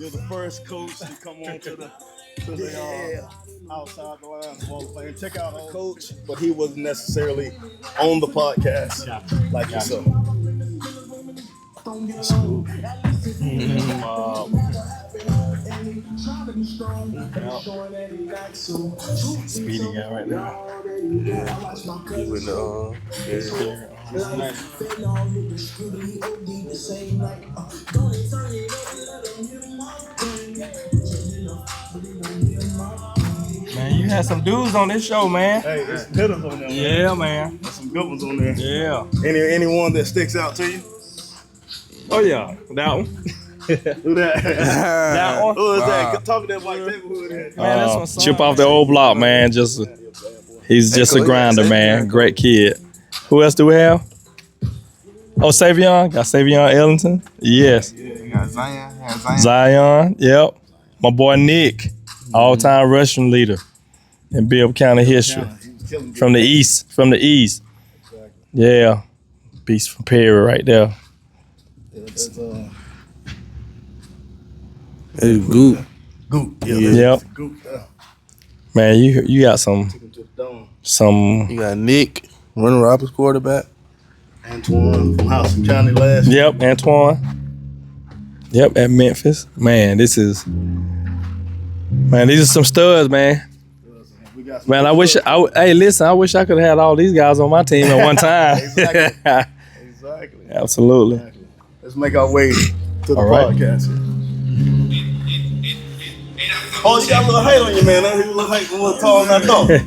You're the first coach to come on to the outside the line Hall of Fame. Check out our coach, but he wasn't necessarily on the podcast like yourself. That's cool. Speedy guy right now. With the Man, you had some dudes on this show, man. Hey, there's some hitters on there, man. Yeah, man. There's some good ones on there. Yeah. Anyone that sticks out to you? Oh yeah, that one. Who that? That one. Who is that? Talk to that white table. Who is that? Man, that's Chip off the old block, man. He's just a grinder, man. Great kid. Who else do we have? Oh, Savion. Got Savion Ellington. Yes. You got Zion. Zion. Yep. My boy Nick, all-time rushing leader in Bibb County History. From the east. Yeah. Beast from Perry right there. Hey, Goop. Yep. Man, you got some. You got Nick, Running Roberts quarterback. Antoine from Houston County last year. Yep, Antoine. Yep, at Memphis. Man, these are some studs, man. Man, I wish I wish I could have had all these guys on my team at one time. Exactly. Absolutely. Exactly. Let's make our way to the podcast here. Oh, you got a little height on you, man. He look like a little taller than I thought. Man.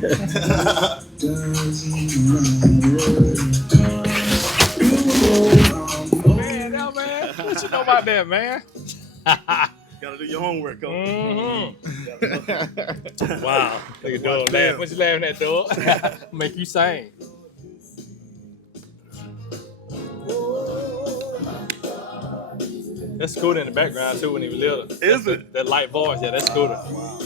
What you know about that, man? Gotta do your homework, coach. Mm-hmm. Wow. Look at dog laugh. What you laughing at, dog? Make you sing. That's Scooter in the background too when he was little. Is it? That light voice, yeah, that's Scooter. Wow.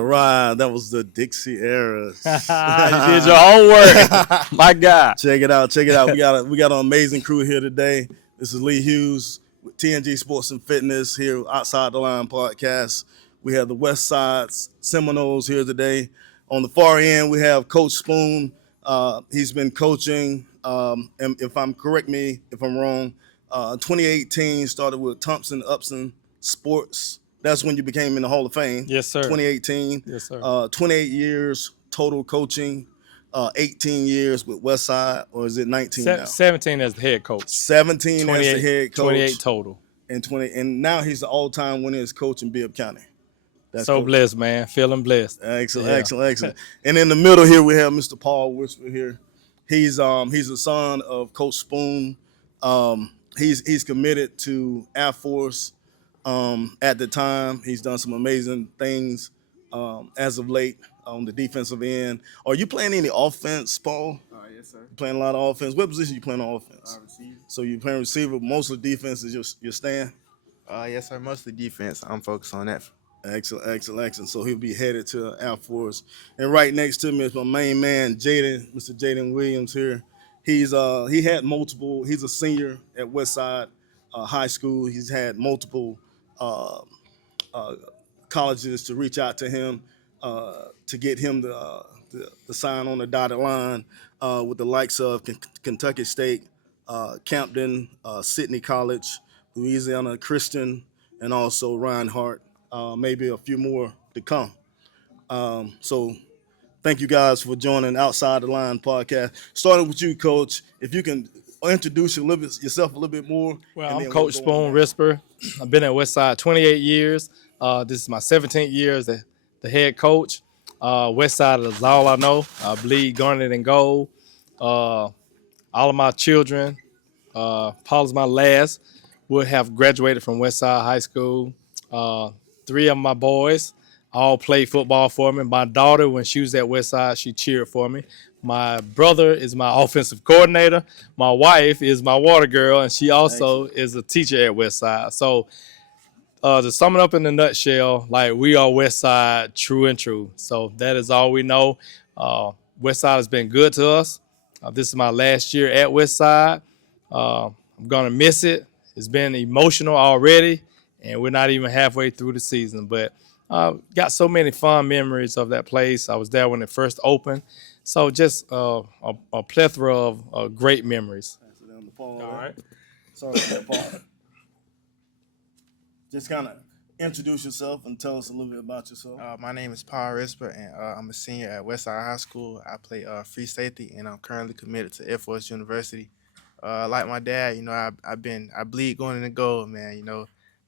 Right. That was the Dixie era. You did your homework. My God. Check it out. We got an amazing crew here today. This is Lee Hughes with TNG Sports and Fitness here Outside the Line podcast. We have the West Side Seminoles here today. On the far end, we have Coach Spoon. He's been coaching, and if I'm wrong, 2018 started with Thompson Upson Sports. That's when you became in the Hall of Fame. Yes, sir. 2018. Yes, sir. 28 years total coaching, 18 years with Westside, or is it 19 now? 17 as the head coach. 17 as the head coach. 28 total. And now he's the all-time winningest coach in Bibb County. That's so blessed, man. Feeling blessed. Excellent. And in the middle here we have Mr. Paul Risper here. He's the son of Coach Spoon. He's committed to Air Force. At the time, he's done some amazing things as of late on the defensive end. Are you playing any offense, Paul? Yes, sir. You playing a lot of offense. What position you playing on offense? Receiver. So you playing receiver. Mostly defense is your stand? Yes, sir. Mostly defense. I'm focused on that. Excellent. So he'll be headed to Air Force. And right next to me is my main man, Mr. Jaden Williams here. He's a senior at Westside High School. He's had multiple colleges to reach out to him to get him the sign on the dotted line with the likes of Kentucky State, Campton, Sydney College, Louisiana Christian, and also Reinhardt. Maybe a few more to come. So thank you guys for joining Outside the Line podcast. Starting with you, Coach, if you can introduce yourself a little bit more. Well, I'm Coach Spoon Risper. I've been at Westside 28 years. This is my 17th year as the head coach. Westside is all I know. I bleed garnet and gold. All of my children, Paul is my last, would have graduated from Westside High School. Three of my boys all played football for me. My daughter, when she was at Westside, she cheered for me. My brother is my offensive coordinator. My wife is my water girl, and she also is a teacher at Westside. So to sum it up in a nutshell, like we are Westside true and true. So that is all we know. Westside has been good to us. This is my last year at Westside. I'm gonna miss it. It's been emotional already, and we're not even halfway through the season. But got so many fond memories of that place. I was there when it first opened, so just a plethora of great memories. All right. Sorry about that, Paul. Just kind of introduce yourself and tell us a little bit about yourself. My name is Paul Risper, and I'm a senior at Westside High School. I play free safety, and I'm currently committed to Air Force University. Like my dad, I bleed going in the goal, man.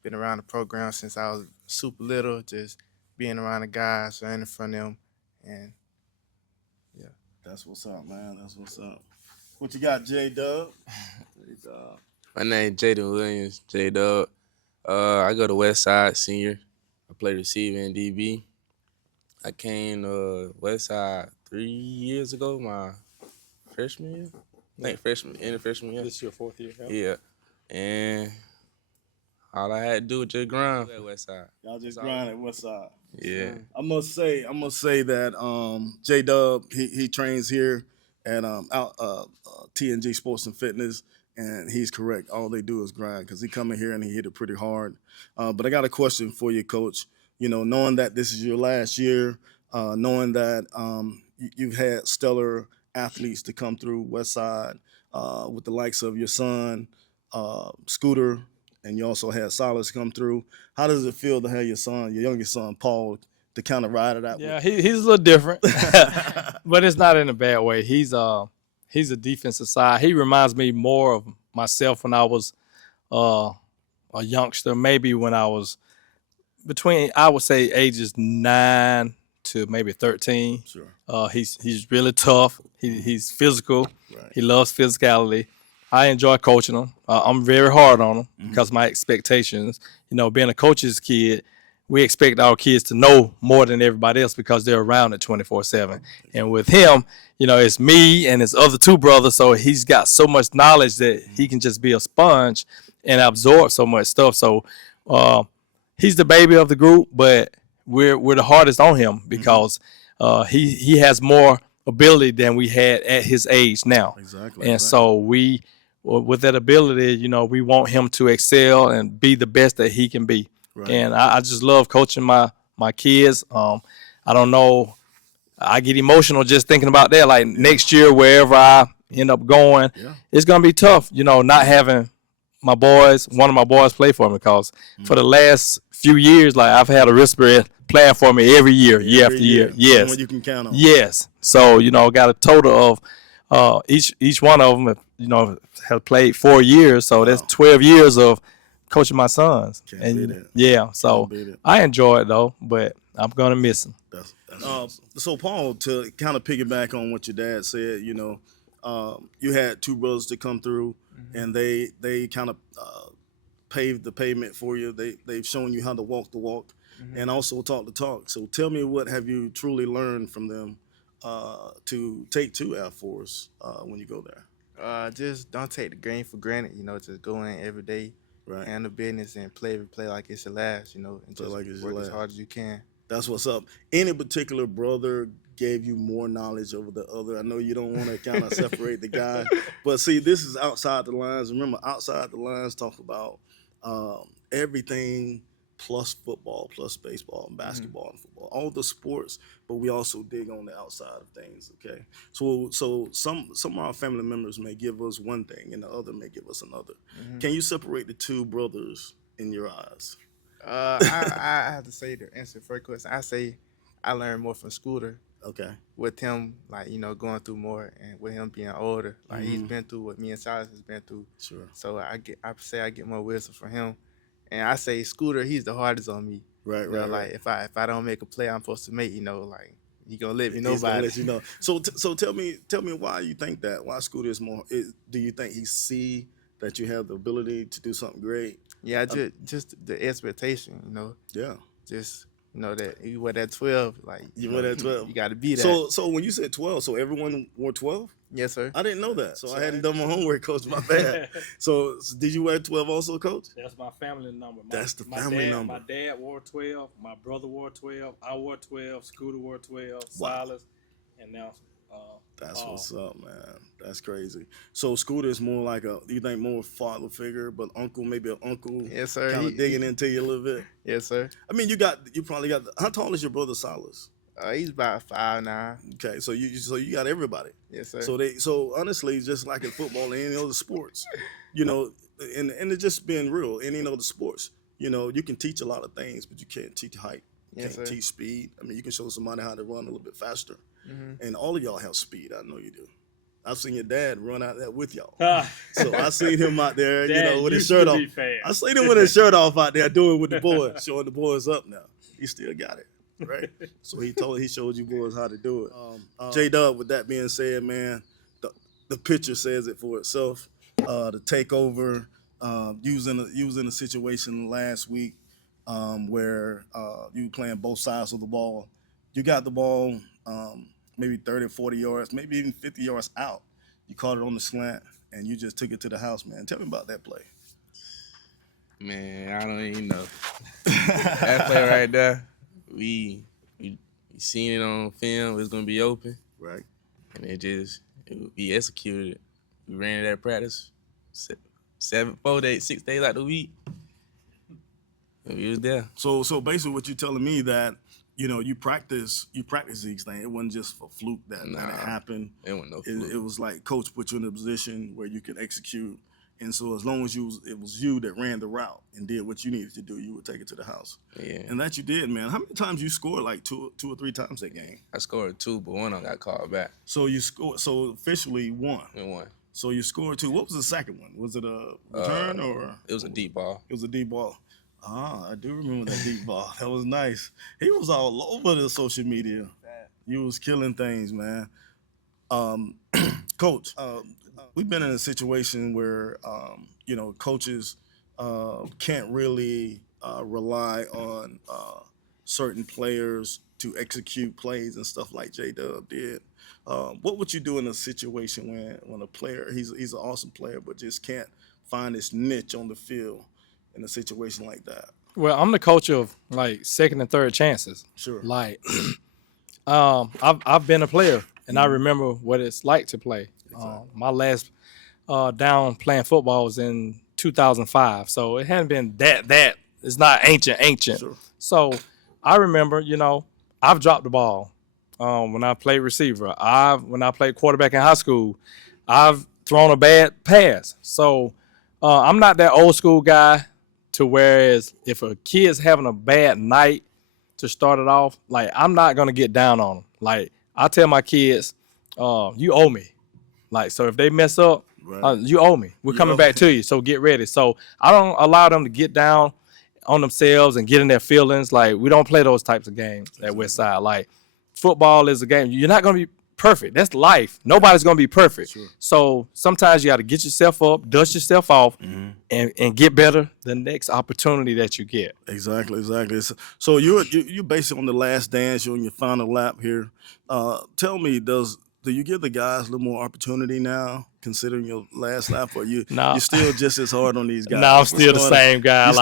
Been around the program since I was super little, just being around the guys, learning from them, and yeah. That's what's up, man. That's what's up. What you got, J-Dub? My name Jaden Williams, J-Dub. I go to Westside Senior. I play receiver and DB. I came to Westside 3 years ago, my freshman year. I think end of freshman year. This is your fourth year. Yeah. And all I had to do was just grind at Westside. Y'all just grind at Westside. Yeah. I must say that J-Dub, he trains here at TNG Sports and Fitness, and he's correct. All they do is grind because he come in here and he hit it pretty hard. But I got a question for you, Coach. Knowing that this is your last year, knowing that you've had stellar athletes to come through Westside with the likes of your son, Scooter, and you also had Silas come through. How does it feel to have your son, your youngest son, Paul, to kind of ride it out? Yeah, he's a little different, but it's not in a bad way. He's a defensive side. He reminds me more of myself when I was a youngster, maybe when I was between, I would say, ages 9 to maybe 13. Sure. He's really tough. He's physical. Right. He loves physicality. I enjoy coaching him. I'm very hard on him because my expectations, being a coach's kid, we expect our kids to know more than everybody else because they're around it 24/7. And with him, it's me and his other two brothers, so he's got so much knowledge that he can just be a sponge and absorb so much stuff. So he's the baby of the group, but we're the hardest on him because he has more ability than we had at his age now. Exactly. And so with that ability, we want him to excel and be the best that he can be. Right. And I just love coaching my kids. I don't know. I get emotional just thinking about that. Like next year, wherever I end up going, it's going to be tough, not having one of my boys play for me because for the last few years, like I've had a Risper playing for me every year, year after year. Yes. Someone you can count on. Yes. So, got a total of each one of them, have played 4 years. So that's 12 years of coaching my sons. Can't beat it. Yeah. So I enjoy it though, but I'm going to miss him. That's awesome. So Paul, to kind of piggyback on what your dad said, you had two brothers to come through and they kind of paved the pavement for you. They've shown you how to walk the walk and also talk the talk. So tell me, what have you truly learned from them to take to Air Force when you go there? Just don't take the game for granted. Just go in every day, handle business, and play every play like it's the last. And just work as hard as you can. That's what's up. Any particular brother gave you more knowledge over the other? I know you don't want to kind of separate the guy, but see, this is outside the lines. Remember, outside the lines talk about everything plus football, plus baseball and basketball and football, all the sports, but we also dig on the outside of things, okay? So some of our family members may give us one thing and the other may give us another. Can you separate the two brothers in your eyes? I have to say, to answer the first question, I say I learned more from Scooter. Okay. With him, going through more, and with him being older, he's been through what me and Silas has been through. Sure. So I get more wisdom from him, and I say Scooter, he's the hardest on me. Right. Like if I don't make a play I'm supposed to make, he gonna let me know He's about gonna it. let you know. So tell me why you think that? Why Scooter is more? Do you think he see that you have the ability to do something great? Yeah, just the expectation, Yeah. just that you wear that 12, like You were at 12. you got to be that. So when you said 12, so everyone wore 12? Yes, sir. I didn't know that. So I hadn't done my homework, Coach. My bad. So did you wear 12 also, Coach? That's my family number. That's the family number. My dad wore 12. My brother wore 12. I wore 12. Scooter wore 12. Wow. Silas, and now. That's what's up, man. That's crazy. So Scooter is more like you think more father figure, but uncle, maybe an uncle. Yes, sir. Kind of digging into you a little bit. Yes, sir. I mean, you probably got. How tall is your brother Silas? He's about 5'9". Okay, so you got everybody. Yes, sir. So honestly, just like in football and any other sports, and it's just being real. Any other sports, you can teach a lot of things, but you can't teach height. You Yes, can't sir. teach speed. I mean, you can show somebody how to run a little bit faster. Mm-hmm. And all of y'all have speed. I know you do. I've seen your dad run out there with y'all. Ah. So I seen him out there, Dad with his used to shirt off. be fast. I seen him with his shirt off out there doing with the boys, showing the boys up now. He still got it, right? So he showed you boys how to do it. J-Dub, with that being said, man, the picture says it for itself. The takeover, using a situation last week where you were playing both sides of the ball. You got the ball maybe 30 or 40 yards, maybe even 50 yards out. You caught it on the slant, and you just took it to the house, man. Tell me about that play. Man, I don't even know. That play right there, we seen it on film. It was going to be open. Right. And we executed it. We ran it at practice 6 days out the week. And we was there. So basically what you're telling me that, you practice these things. It wasn't just for fluke that it happened. It wasn't no fluke. It was like coach put you in a position where you could execute. And so as long as it was you that ran the route and did what you needed to do, you would take it to the house. Yeah. And that you did, man. How many times you scored? Like two or three times that game? I scored 2, but one of them got called back. So you scored. So officially one. We won. So you scored 2. What was the second one? Was it a return or? It was a deep ball. It was a deep ball. I do remember that deep ball. That was nice. He was all over the social media. You was killing things, man. Coach, we've been in a situation where, coaches can't really rely on certain players to execute plays and stuff like J-Dub did. What would you do in a situation when a player, he's an awesome player, but just can't find his niche on the field in a situation like that? Well, I'm the coach of like second and third chances. Sure. Like, I've been a player, and I remember what it's like to play. Exactly. My last down playing football was in 2005, so it hadn't been that. It's not ancient. Sure. So I remember, I've dropped the ball when I played receiver. When I played quarterback in high school, I've thrown a bad pass. So I'm not that old school guy to whereas if a kid's having a bad night to start it off, like I'm not gonna get down on them. Like I tell my kids, you owe me. Like so if they mess up, Right. you owe me. We're coming back to you, so get ready. So I don't allow them to get down on themselves and get in their feelings. Like we don't play those types of games at Westside. Like football is a game. You're not gonna be perfect. That's life. Nobody's gonna be perfect. Sure. So sometimes you got to get yourself up, dust yourself off, and get better the next opportunity that you get. Exactly. So you're basically on the last dance. You're on your final lap here. Tell me, do you give the guys a little more opportunity now, considering your last lap, or you're still just as hard on these guys? No, I'm still the same guy.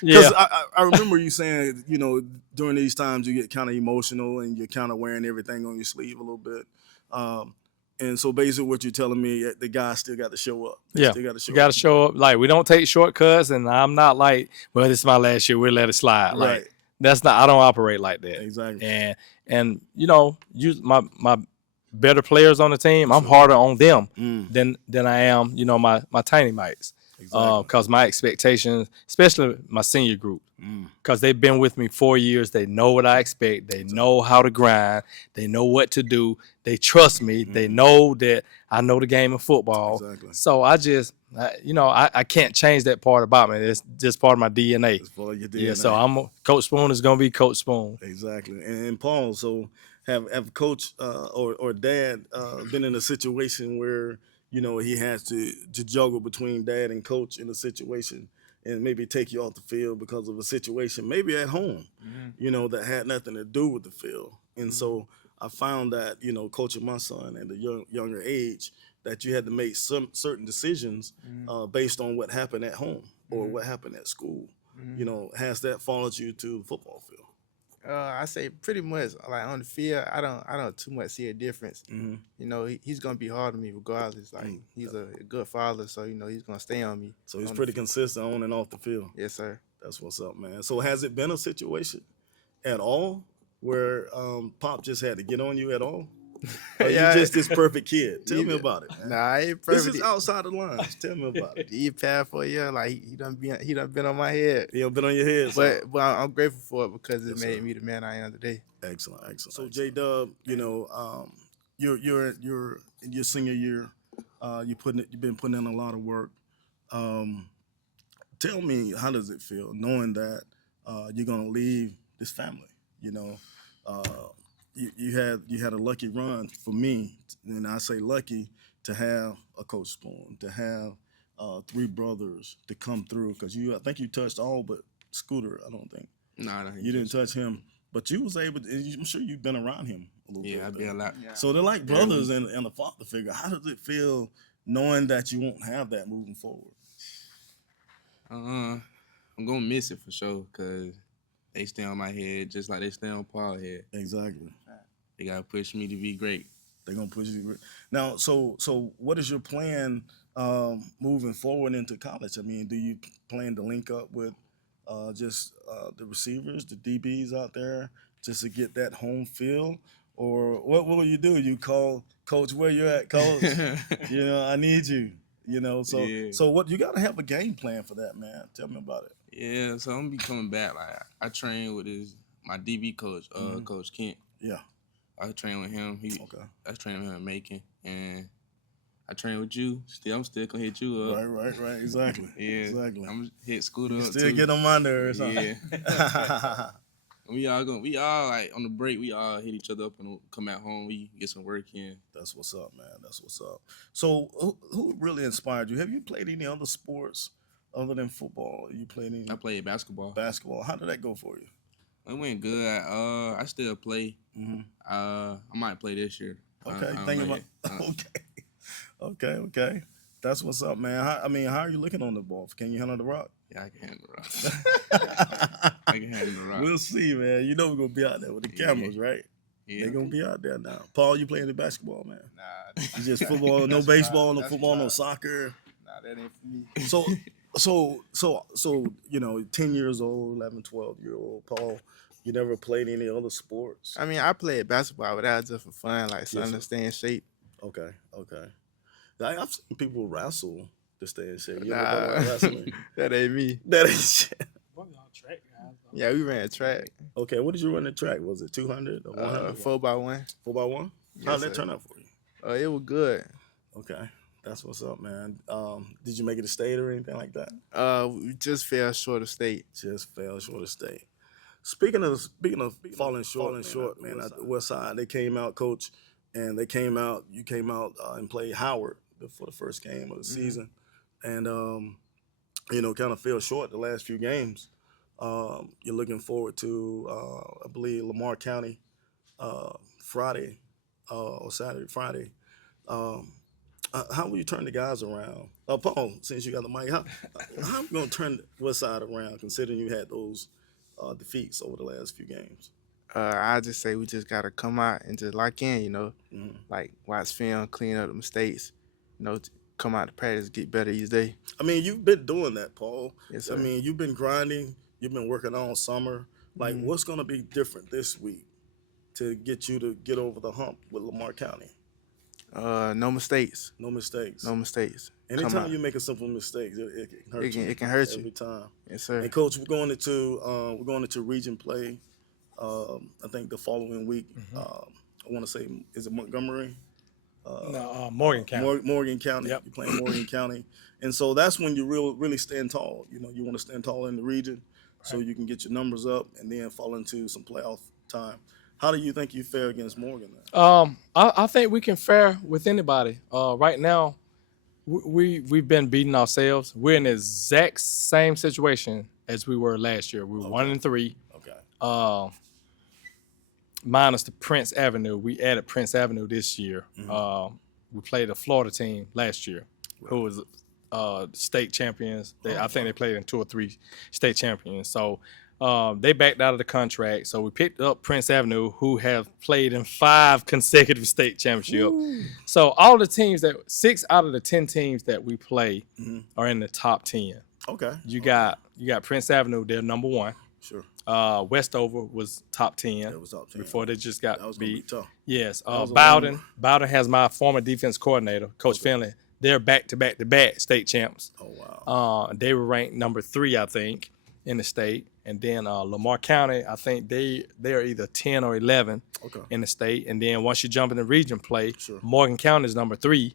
Because I remember you saying, during these times you get kind of emotional and you're kind of wearing everything on your sleeve a little bit. And so basically what you're telling me, the guys still got to show up. They still got to show up. Like we don't take shortcuts, and I'm not like, well, this is my last year, we'll let it slide. Right. Like that's not. I don't operate like that. Exactly. And my better players on the team, I'm harder on them than I am, my tiny mites. Exactly. Because my expectations, especially my senior group, because they've been with me 4 years, they know what I expect. They know how to grind. They know what to do. They trust me. They know that I know the game of football. Exactly. So I can't change that part about me. It's just part of my DNA. It's part of your DNA. Yeah, so Coach Spoon is going to be Coach Spoon. Exactly. And Paul, so have Coach or Dad been in a situation where, he has to juggle between Dad and Coach in a situation and maybe take you off the field because of a situation, maybe at home, that had nothing to do with the field. And so I found that, coaching my son at a younger age, that you had to make some certain decisions based on what happened at home or what happened at school. Has that followed you to the football field? I say pretty much like on the field, I don't too much see a difference. He's gonna be hard on me regardless. Like he's a good father, so he's gonna stay on me. So he's pretty consistent on and off the field. Yes, sir. That's what's up, man. So has it been a situation at all where Pop just had to get on you at all? Or you just this perfect kid? Tell me about it, man. Nah, I ain't perfect. This is outside the lines. Tell me about it. He passed for a year, like he done been on my head. He done been on your head. But I'm grateful for it because it made me the man I am today. Excellent. So J-Dub, you're in your senior year. You've been putting in a lot of work. Tell me, how does it feel knowing that you're gonna leave this family? You had a lucky run for me, and I say lucky to have a Coach Spoon, to have 3 brothers to come through. Because I think you touched all but Scooter. I don't think. No, you didn't touch him, but you was able to. I'm sure you've been around him a little bit. Yeah, I've been a lot. Yeah. So they're like brothers and a father figure. How does it feel knowing that you won't have that moving forward? I'm gonna miss it for sure because they stay on my head just like they stay on Paul's head. Exactly. They gotta push me to be great. They're gonna push you now. So what is your plan moving forward into college? I mean, do you plan to link up with just the receivers, the DBs out there, just to get that home feel, or what will you do? You call Coach, where you at, Coach? I need you. So what, you got to have a game plan for that, man. Tell me about it. Yeah, so I'm gonna be coming back. Like I train with my DB coach, Coach Kent. Yeah. I train with him. I train with him in Macon, and I train with you. I'm still gonna hit you up. Right. Exactly. Yeah. Exactly. I'm gonna hit Scooter you up still too. get on my nerves. Yeah. We all like on the break. We all hit each other up and come at home. We get some work in. That's what's up, man. That's what's up. So, who really inspired you? Have you played any other sports other than football? You played any? I played basketball. Basketball. How did that go for you? It went good. I still play. I might play this year. Okay. Okay. That's what's up, man. How are you looking on the ball? Can you handle the rock? Yeah, I can handle the rock. I can handle the rock. We'll see, man. We're gonna be out there with the cameras, right? Yeah. They're gonna be out there now. Paul, you playing the basketball, man? Nah. You just football, no baseball, no football, no soccer. Nah, that ain't for me. So 10 years old, 11, 12-year-old Paul, you never played any other sports? I mean, I played basketball, but that was just for fun, like something to stay in shape. Okay. I've seen people wrestle to stay in shape. You Nah, ever go wrestling? that ain't me. That ain't shit. Track, guys. Yeah, we ran track. Okay, what did you run the track? Was it 200 or 100? 4x1. 4x1? How'd that turn out for you? It was good. Okay, that's what's up, man. Did you make it to state or anything like that? We just fell short of state. Just fell short of state. Speaking of falling short, man, at the West Side, they came out, Coach, and you came out and played Howard for the first game of the season. And, kind of fell short the last few games. You're looking forward to, I believe, Lamar County Friday or Friday. How will you turn the guys around? Paul, since you got the mic, how are you going to turn the West Side around considering you had those defeats over the last few games? I just say we just got to come out and just lock in, like watch film, clean up the mistakes, come out to practice, get better each day. I mean, you've been doing that, Paul. Yes, sir. I mean, you've been grinding. You've been working all summer. Like, what's going to be different this week to get you to get over the hump with Lamar County? No mistakes. No mistakes. No mistakes. Anytime you make a simple mistake, it can hurt you. It can hurt you every time. Yes, sir. And Coach, we're going into region play. I think the following week. I want to say, is it Montgomery? Morgan County. Morgan County. Yep. You're playing Morgan County, and so that's when you really stand tall. You want to stand tall in the region, so you can get your numbers up and then fall into some playoff time. How do you think you fare against Morgan then? I think we can fare with anybody. Right now, We've been beating ourselves. We're in the exact same situation as we were last year. We were 1-3. Okay. Minus the Prince Avenue. We added Prince Avenue this year. Mm-hmm. We played a Florida team last year, who was state champions. I think they played in 2 or 3 state champions. So they backed out of the contract. So we picked up Prince Avenue, who have played in 5 consecutive state championships. So all the teams 6 out of the 10 teams that we play are in the top 10. Okay. You got Prince Avenue, they're number 1. Sure. Westover was top 10. That was top 10. Before they just got That was gonna be beat. tough. Yes. Bowden has my former defense coordinator, Coach Finley. They're back-to-back state champs. Oh, wow. They were ranked number 3, I think, in the state. And then Lamar County, I think they are either 10 or 11 in the state. And then once you jump in the region play, Morgan County is number 3.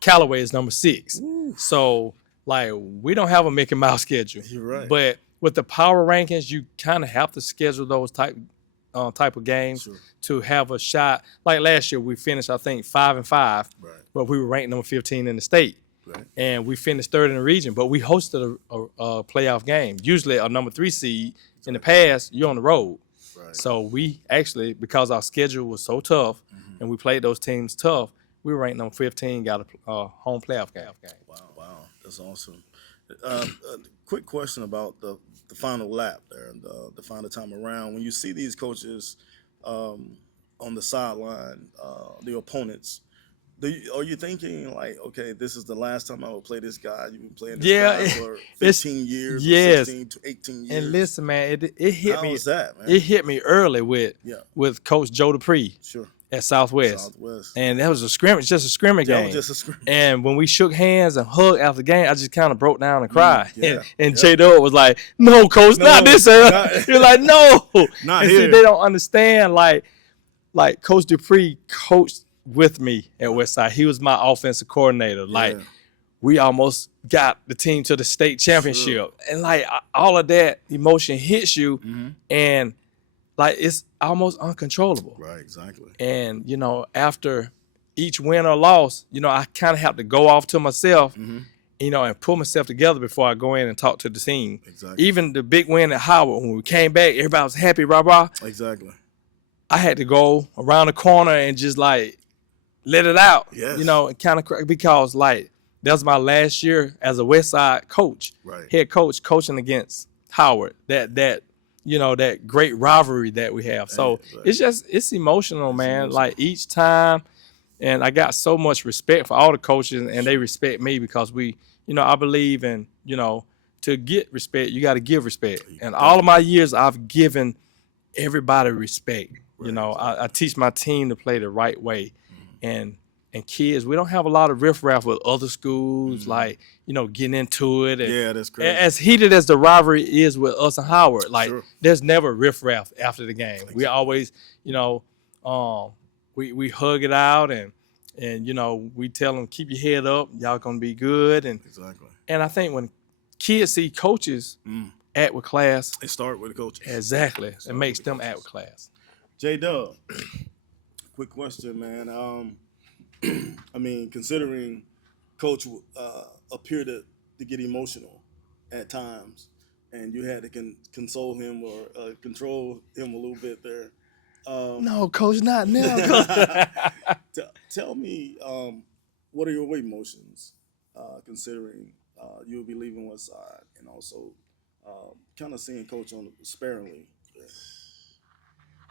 Callaway is number 6. Ooh. So, like, we don't have a Mickey Mouse schedule. You're right. But with the power rankings, you kind of have to schedule those type of games to have a shot. Like last year, we finished, I think, 5-5, but we were ranked number 15 in the state. Right. And we finished 3rd in the region, but we hosted a playoff game. Usually a number 3 seed. In the past, you're on the road. Right. So we actually, because our schedule was so tough and we played those teams tough, we were ranked number 15, got a home playoff game. Wow. That's awesome. Quick question about the final lap there, the final time around. When you see these coaches on the sideline, the opponents, are you thinking like, okay, this is the last time I will play this guy? You've been playing this guy for 15 years, 16 to 18 years. And listen, man, it hit me. How was that, man? It hit me early with Coach Joe Dupree at Southwest. And that was a scrimmage, just a scrimmage game. Just a scrimmage. And when we shook hands and hugged after the game, I just kind of broke down and cried. And J-Dub was like, "No, Coach, not this early." You're like, "No." Not and here. See, they don't understand, like Coach Dupree coached with me at Westside. He was my offensive coordinator. Like, we almost got the team to the state championship. And like all of that emotion hits you and like it's almost uncontrollable. Right, exactly. And, after each win or loss, I kind of have to go off to myself, and pull myself together before I go in and talk to the team. Exactly. Even the big win at Howard, when we came back, everybody was happy, rah-rah. Exactly. I had to go around the corner and just like let it out, and kind of because like that was my last year as a Westside coach, head coach, coaching against Howard. That great rivalry that we have. So it's emotional, man. Like each time, and I got so much respect for all the coaches, and they respect me because we, I believe in, to get respect, you got to give respect. And all of my years, I've given everybody respect. I teach my team to play the right way. And kids, we don't have a lot of riffraff with other schools, like, getting into it. And that's crazy. As heated as the rivalry is with us and Howard, like, there's never riffraff after the game. We always, we hug it out and we tell them, keep your head up, y'all gonna be good. And and I think when kids see coaches act with class, they start with the coaches. Exactly. It makes them act with class. J-Dub, quick question, man. I mean, considering Coach appeared to get emotional at times, and you had to console him or control him a little bit there. No, Coach, not now. Tell me, what are your emotions, considering you'll be leaving Westside, and also kind of seeing Coach on sparingly?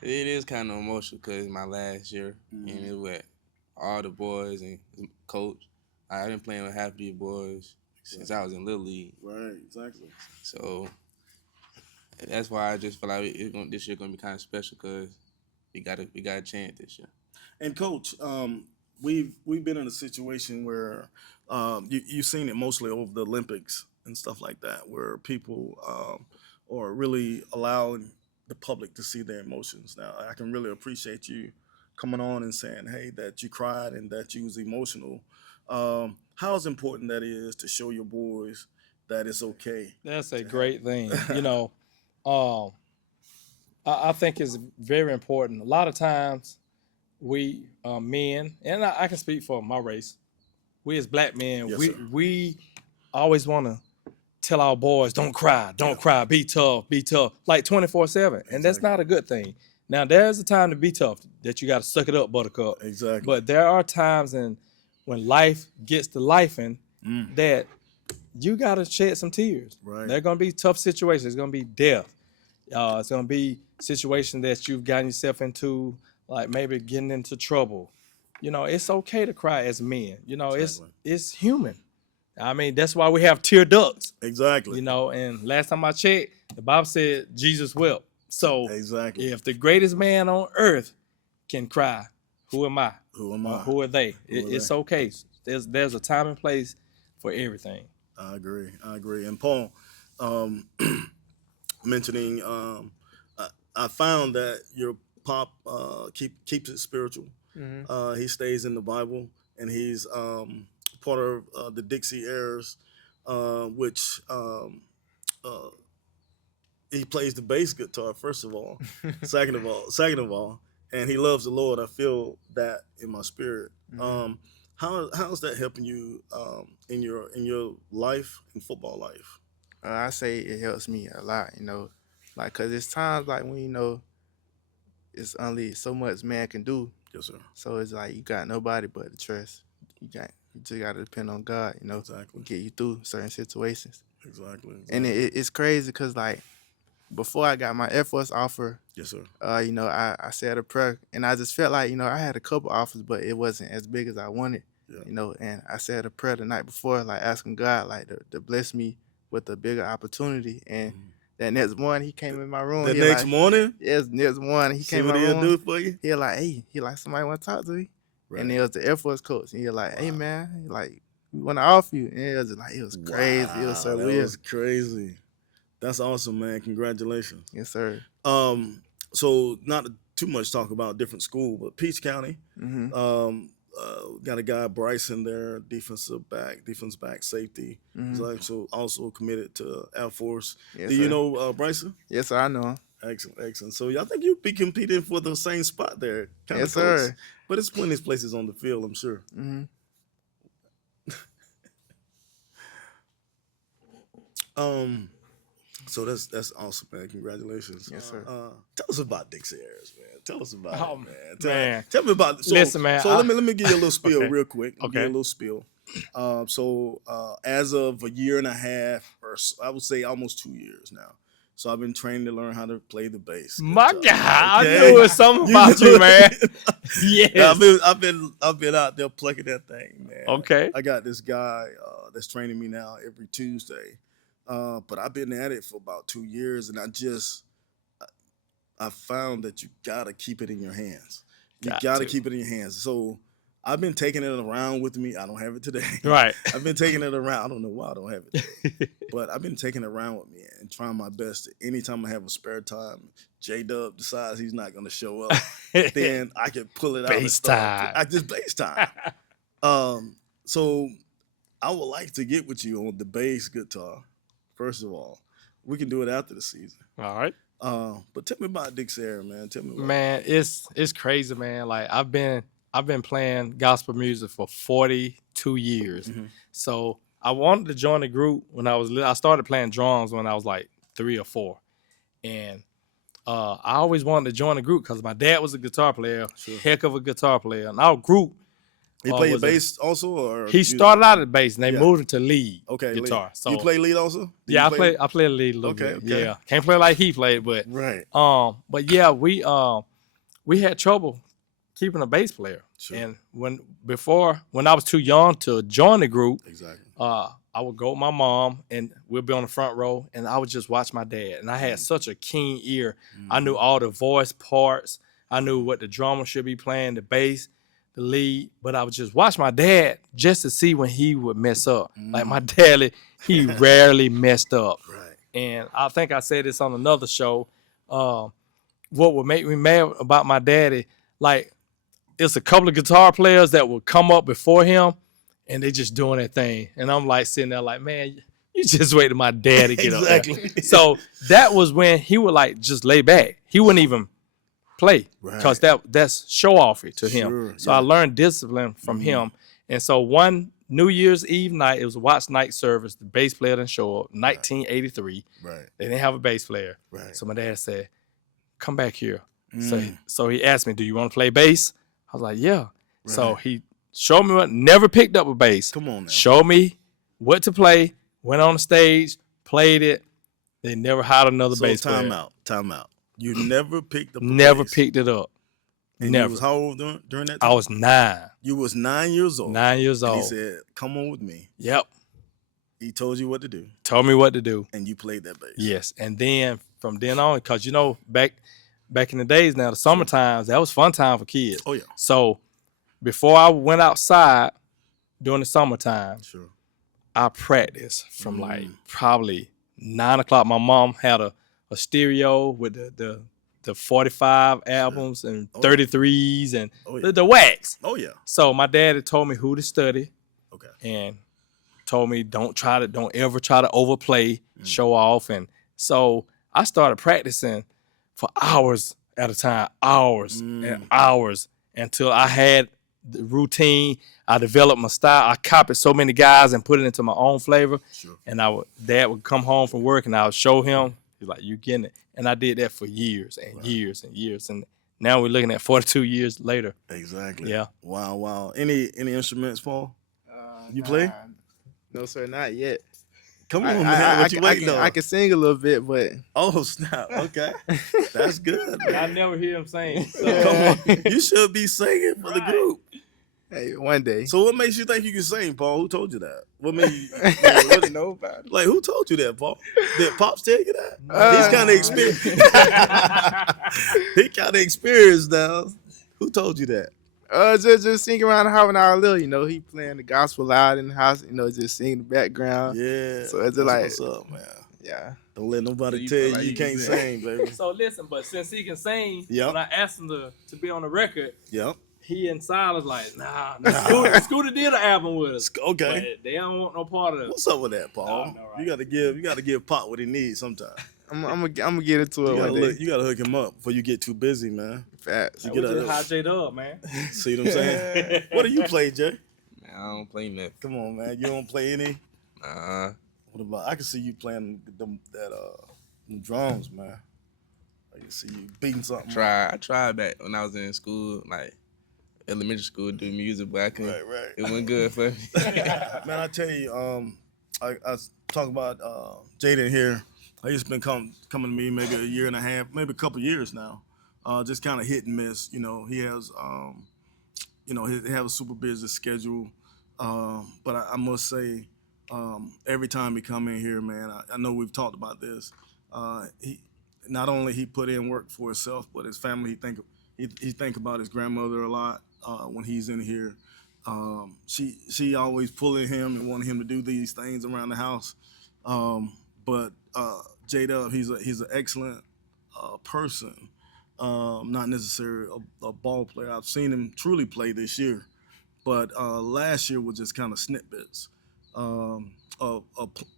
It is kind of emotional because it's my last year, and it was all the boys and coach. I've been playing with half these boys since I was in Little League. Right, exactly. So that's why I just feel like this year gonna be kind of special because we got a chance this year. And Coach, we've been in a situation where you've seen it mostly over the Olympics and stuff like that, where people are really allowing the public to see their emotions. Now, I can really appreciate you coming on and saying, hey, that you cried and that you was emotional. How important that is to show your boys that it's okay. That's a great thing. I think it's very important. A lot of times we men, and I can speak for my race, we as black men, Yes, we sir. we always want to tell our boys, don't cry, don't cry, be tough, like 24/7, and that's Exactly. not a good thing. Now there's a time to be tough that you got to suck it up, buttercup. Exactly. But there are times when life gets to lifing that you got to shed some tears. Right. There are gonna be tough situations. It's gonna be death. It's gonna be situations that you've gotten yourself into, like maybe getting into trouble. You know, it's okay to cry as men. You know, Exactly. it's human. I mean, that's why we have tear ducts. Exactly. You know, and last time I checked, the Bible said Jesus wept. So Exactly. if the greatest man on earth can cry, who am I? Who am I? Who are they? Who are It's they? okay. There's a time and place for everything. I agree. And Paul, mentioning, I found that your pop keeps it spiritual. He stays in the Bible, and he's part of the Dixie Airs, which he plays the bass guitar. First of all, second of all, and he loves the Lord. I feel that in my spirit. How's that helping you in your life, in football life? I say it helps me a lot, you know, like, cause it's times like when, you know, it's only so much man can do. Yes, sir. So it's like you got nobody but to trust. You just got to depend on God, you know, Exactly. to get you through certain situations. Exactly. And it's crazy because, like, before I got my Air Force offer, Yes, sir. you know, I said a prayer, and I just felt like, you know, I had a couple offers, but it wasn't as big as I wanted, Yeah. you know, and I said a prayer the night before, like, asking God, like, to bless me with a bigger opportunity. And that next morning, he came in my room. The next morning? Yes, next morning, he See came in what my he'll room. do for you? He like, somebody want to talk to me? Right. And it was the Air Force coach. And he like, hey, man, he like, we want to offer you. And it was crazy. It was so That weird. was crazy. That's awesome, man. Congratulations. Yes, sir. So not too much talk about different school, but Peach County, got a guy, Bryson there, defensive back, safety. He's also committed to Air Force. Yes, Do you sir. know Bryson? Yes, sir, I know him. Excellent. So I think you'll be competing for the same spot there. Kinda Yes, close. sir. But it's plenty of places on the field, I'm sure. So that's awesome, man. Congratulations. Yes, sir. Tell us about Dixie Airs, man. Tell us about Oh, it, man. man. Tell me about it. So, Listen, man, So let me give you a little spiel Okay. real quick. Give you Okay. a little spiel. As of a year and a half, or I would say almost 2 years now. So I've been trained to learn how to play the bass. My guitar. God, Okay? I knew it was something about you, man. Yes. I've been out there plucking that thing, man. Okay. I got this guy that's training me now every Tuesday. But I've been at it for about 2 years, and I found that you gotta keep it in your hands. You gotta keep it in your hands. So I've been taking it around with me. I don't have it today. Right. I've been taking it around. I don't know why I don't have it today. But I've been taking it around with me and trying my best. Anytime I have a spare time, J-Dub decides he's not gonna show up, then I can pull it out. Bass time. I just bass time. So I would like to get with you on the bass guitar. First of all, we can do it after the season. All right. But tell me about Dixie Air, man. Tell me about Man, it's crazy, man. Like I've been playing gospel music for 42 years. So I wanted to join the group when I started playing drums when I was like 3 or 4. And I always wanted to join the group because my dad was a guitar player, heck of a guitar player. And our group, He played bass also, or he started out at bass and they Yeah. moved him to lead okay guitar. lead. So You play lead also? Do yeah, you I play a lead a little Okay, bit. okay. Yeah, can't play like he played, but Right. but yeah, we had trouble keeping a bass player. Sure. And when I was too young to join the group, Exactly. I would go with my mom and we'd be on the front row and I would just watch my dad. And I had such a keen ear. I knew all the voice parts. I knew what the drummer should be playing, the bass, the lead. But I would just watch my dad just to see when he would mess up. Like my dad, he rarely messed up. Right. And I think I said this on another show. What would make me mad about my daddy, like, it's a couple of guitar players that would come up before him and they just doing their thing. And I'm like sitting there like, man, you just wait till my daddy get up there. Exactly. So that was when he would like just lay back. He wouldn't even play because that's show offy to him. Sure, So yeah. I learned discipline from him. And so one New Year's Eve night. It was a watch night service. The bass player didn't show up. 1983. Right. They didn't have a bass player. Right. So my dad said, "Come back here." Mm. So he asked me, "Do you want to play bass?" I was like, "Yeah." Right. So he showed me what. Never picked up a bass. Come on now. Showed me what to play. Went on the stage, played it. They never hired another bass player. Time out. You never picked up. Never bass. picked it up. And never. You was how old during that time? I was 9. You was 9 years old. 9 years and old. He said, "Come on with me." Yep. He told you what to do. Told me what to do. And you played that bass. Yes. And then from then on, because back in the days now, the summer times, that was fun time for kids. Oh yeah. So before I went outside during the summertime, Sure. I practiced from like probably 9 o'clock. My mom had a stereo with the 45 albums and 33s and the wax. Oh yeah. So my dad had told me who to study. Okay. And told me don't ever try to overplay, show off. And so I started practicing for hours at a time, hours and hours, until I had the routine. I developed my style. I copied so many guys and put it into my own flavor. Sure. And Dad would come home from work and I would show him. He's like, "You getting it?" And I did that for years and years and years. And now we're looking at 42 years later. Exactly. Yeah. Wow. Any instruments, Paul? You play? No, sir, not yet. Come on, man. What you waiting on? I can sing a little bit, but Oh snap! Okay, that's good. Man. I never hear him sing. So. Come on, you should be singing for the group. hey, one day. So, what makes you think you can sing, Paul? Who told you that? What made you? Nobody. Like, who told you that, Paul? Did Pops tell you that? He's kind of experienced. He kind of experienced now. Who told you that? Just singing around the house when I was little, he playing the gospel loud in the house, just singing in the background. Yeah. So it's that's like, what's up, man? Yeah. Don't let nobody So tell you you feel like you you can't can sing, baby. So listen, but since he can sing, Yep. when I asked him to be on the record, Yep. he and Silas like, nah. Scooter did an album with us. Okay. But they don't want no part of it. What's up with that, Paul? No, right. You gotta give Pop what he needs sometimes. I'm gonna get into it one day. You gotta hook him up before you get too busy, man. Facts. You We get just out hot J'd up, man. See what I'm saying? What do you play, Jay? Man, I don't play nothing. Come on, man. You don't play any? Nah. What about? I can see you playing them drums, man. I can see you beating something. I tried back when I was in school, like elementary school, do music, but I couldn't. Right. It wasn't good for me. Man, I tell you, I talk about Jaden here. He's been coming to me maybe a year and a half, maybe a couple years now. Just kind of hit and miss. He has, he have a super busy schedule. But I must say, every time he come in here, man, I know we've talked about this. He not only he put in work for himself, but his family. He think about his grandmother a lot when he's in here. She always pulling him and wanting him to do these things around the house. But J-Dub, he's an excellent person, not necessarily a ball player. I've seen him truly play this year, but last year was just kind of snippets of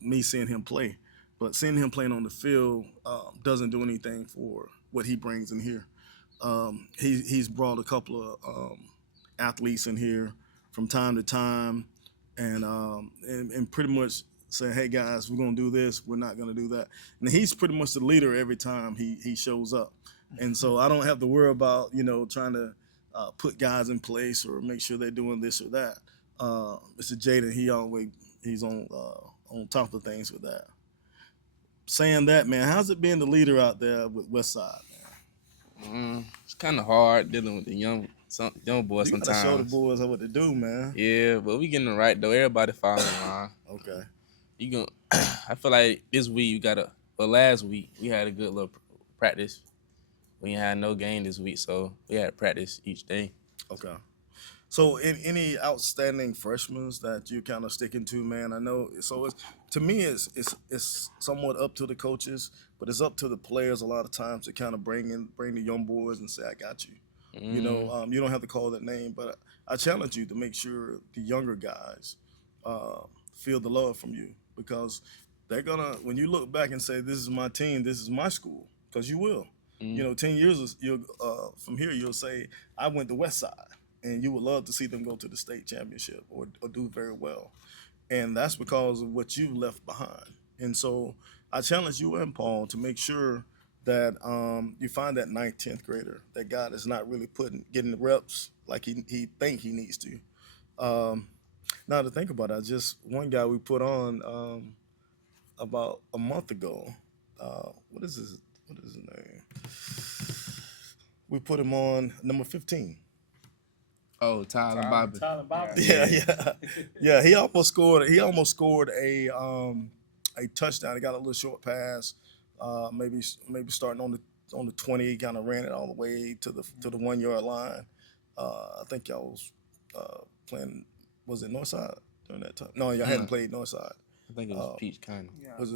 me seeing him play. But seeing him playing on the field doesn't do anything for what he brings in here. He's brought a couple of athletes in here from time to time, and pretty much say, "Hey guys, we're gonna do this. We're not gonna do that." And he's pretty much the leader every time he shows up. And so I don't have to worry about trying to put guys in place or make sure they're doing this or that. Mr. Jaden, he's on top of things with that. Saying that, man, how's it being the leader out there with Westside, man? It's kind of hard dealing with the young boys You gotta sometimes. show the boys what to do, man. Yeah, but we getting it right though. Everybody following in line. Okay. I feel like this week last week we had a good little practice. We ain't had no game this week, so we had practice each day. Okay. So, any outstanding freshmen that you kind of sticking to, man? I know. So, to me, it's somewhat up to the coaches, but it's up to the players a lot of times to kind of bring the young boys and say, "I got you." You don't have to call that name, but I challenge you to make sure the younger guys feel the love from you, because they're gonna, when you look back and say, "This is my team, this is my school," because you will. 10 years from here, you'll say, "I went to Westside." and you would love to see them go to the state championship or do very well. And that's because of what you left behind. And so I challenge you and Paul to make sure that you find that 9th, 10th grader that God is not really getting the reps like he think he needs to. Now to think about it, just one guy we put on about a month ago. What is his name? We put him on number 15. Oh, Tyler Bobby. Yeah. He almost scored. He almost scored a touchdown. He got a little short pass. Maybe starting on the 20, he kind of ran it all the way to the 1 yard line. I think y'all was playing. Was it Northside during that time? No, y'all hadn't played Northside. I think it was Peach County. Yeah. Was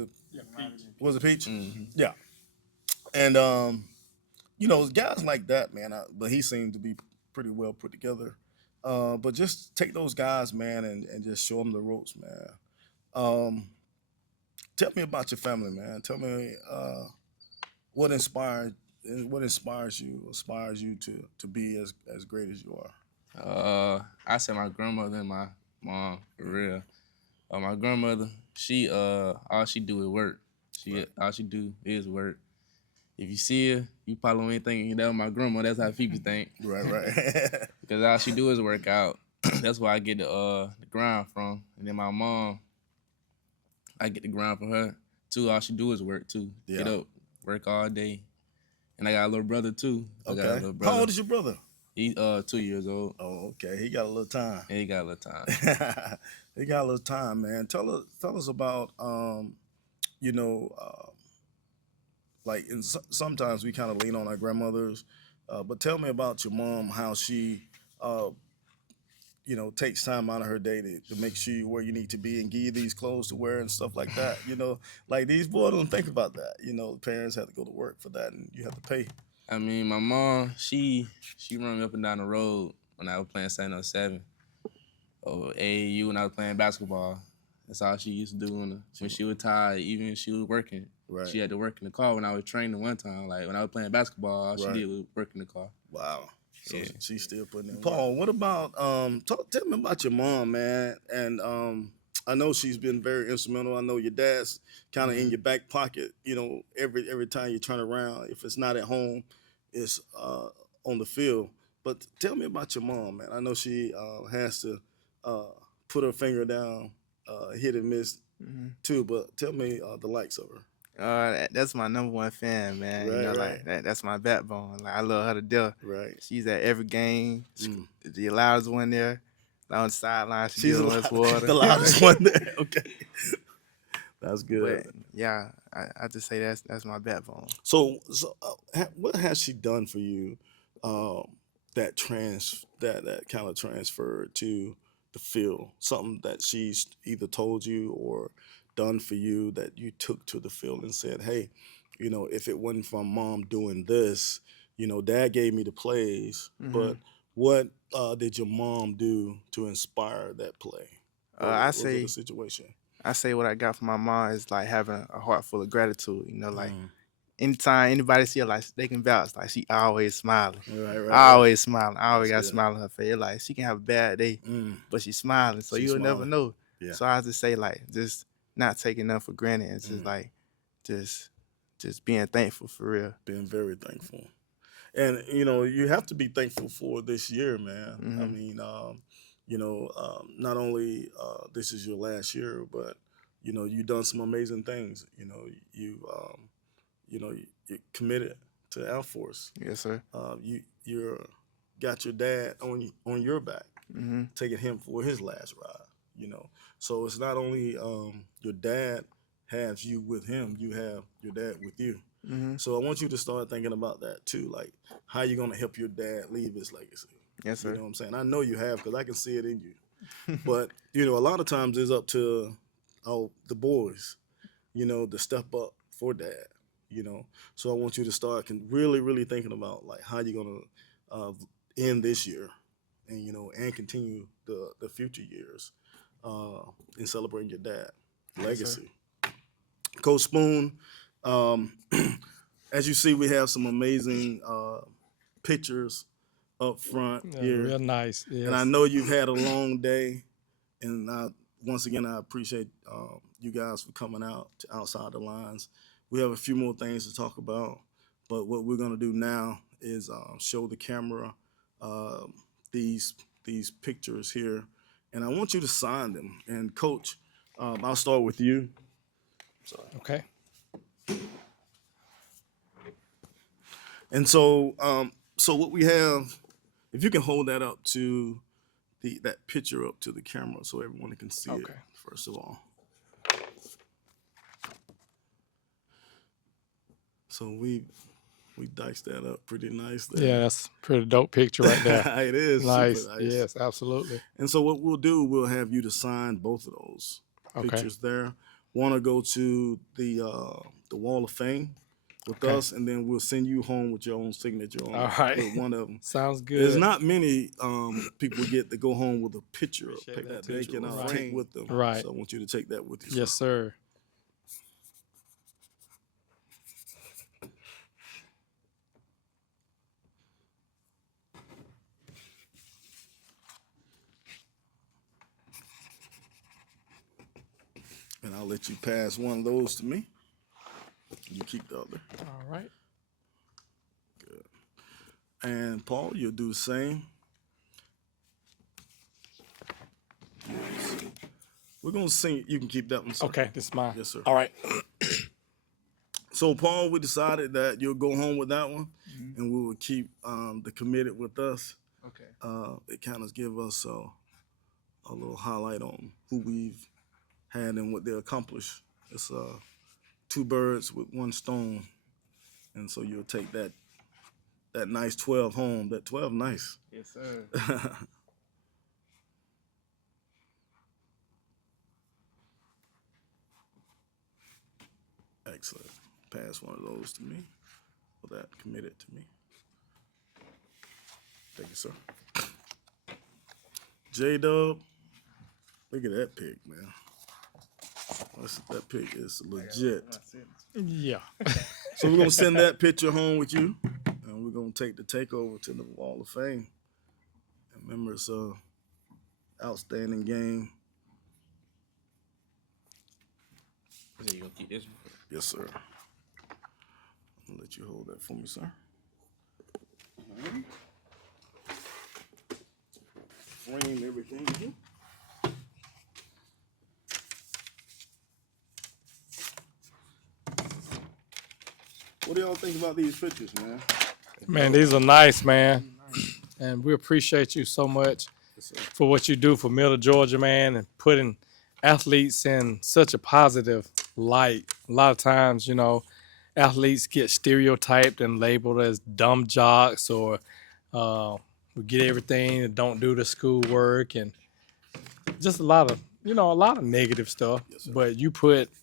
it Peach? Mm-hmm. Yeah. And guys like that, man. But he seemed to be pretty well put together. But just take those guys, man, and just show them the ropes, man. Tell me about your family, man. Tell me what inspires you to be as great as you are. I said my grandmother and my mom, for real. My grandmother, she all she do is work. All she do is work. If you see her, you probably ain't thinking that was my grandma. That's how people think. Right. Because all she do is work out. That's where I get the grind from. And then my mom, I get the grind from her too. All she do is work too. Yeah. Get up, work all day. And I got a little brother too. Okay. How old is your brother? He's 2 years old. Oh, okay. He got a little time. Yeah, he got a little time. He got a little time, man. Tell us about like sometimes we kind of lean on our grandmothers, but tell me about your mom, how she takes time out of her day to make sure you're where you need to be and give you these clothes to wear and stuff like that. Like these boys don't think about that. The parents have to go to work for that and you have to pay. I mean, my mom, she run me up and down the road when I was playing St. 07 or AAU when I was playing basketball. That's all she used to do when she was tired, even if she was working. Right. She had to work in the car when I was training one time. Like when I was playing basketball, all she did was work in the car. Wow. So yeah. She's still putting in work. Paul, what about tell me about your mom, man. And I know she's been very instrumental. I know your dad's kind of in your back pocket, every time you turn around. If it's not at home, it's on the field. But tell me about your mom, man. I know she has to put her finger down, hit and miss too. But tell me the likes of her. That's my number one fan, man. Right. Like that's my backbone. Like I love her to death. Right. She's at every game. The loudest one there. On the sideline, She's the loudest one there. Okay. That's good. But, yeah, I just say that's my backbone. So what has she done for you that kind of transferred to the field? Something that she's either told you or done for you that you took to the field and said, hey, if it wasn't for Mom doing this, Dad gave me the plays, but what did your mom do to inspire that play? I say the situation. I say what I got from my mom is like having a heart full of gratitude. Like anytime anybody see her, like they can vouch. Like she always smiling. Right. Always smiling. I always got a smile on her face. Like she can have a bad day, but she's smiling. So you'll never know. Yeah. So I just say like just not taking nothing for granted. It's just like just being thankful for real. Being very thankful. And, you have to be thankful for this year, man. I mean, not only this is your last year, but, you've done some amazing things. You're committed to Air Force. Yes, sir. You're got your dad on your back, taking him for his last ride, So it's not only your dad has you with him, you have your dad with you. So I want you to start thinking about that too, like how you're gonna help your dad leave his legacy. Yes, sir. You know what I'm saying? I know you have because I can see it in you. But a lot of times it's up to the boys, to step up for dad. So I want you to start really, really thinking about like how you're gonna end this year, and and continue the future years in celebrating your dad legacy. Yes, Coach Spoon. As you see, we have some amazing pictures up front Yeah, here. real nice. Yes. And I know you've had a long day. And once again, I appreciate you guys for coming out to Outside the Lines. We have a few more things to talk about. But what we're going to do now is show the camera these pictures here. And I want you to sign them. And, Coach, I'll start with you. Sorry. Okay. And so what we have, if you can hold that up to that picture up to the camera so everyone can see it, first of all. So we diced that up pretty nice there. Yeah, that's a pretty dope picture right there. It is. Nice. Super nice. Yes, absolutely. And so what we'll do, we'll have you to sign both of those pictures there. Want to go to the Wall of Fame with us, and then we'll send you home with your own signature on with one of them. Sounds good. There's not many people get to go home with a picture that they can take with them. Right. So I want you to take that with you. Yes, sir. And I'll let you pass one of those to me. You keep the other. All right. Good. And Paul, you'll do the same. Yes. We're going to sing. You can keep that one, sir. Okay, this is mine. Yes, sir. All right. So, Paul, we decided that you'll go home with that one, and we will keep the committed with us. Okay. It kind of give us a little highlight on who we've had and what they accomplished. It's two birds with one stone, and so you'll take that nice 12 home. That 12 nice. Yes, sir. Excellent. Pass one of those to me. For that committed to me. Thank you, sir. J-Dub, look at that pic, man. That pic is legit. Yeah. So we're gonna send that picture home with you, and we're gonna take the takeover to the Wall of Fame. And remember, it's a outstanding game. So you gonna keep this one? Yes, sir. I'm gonna let you hold that for me, sir. Frame everything here. What do y'all think about these pictures, man? Man, these are nice, man. And we appreciate you so much for what you do for Middle Georgia, man, and putting athletes in such a positive light. A lot of times, you know, athletes get stereotyped and labeled as dumb jocks, or we get everything and don't do the schoolwork, and just a lot of negative stuff. Yes, sir. But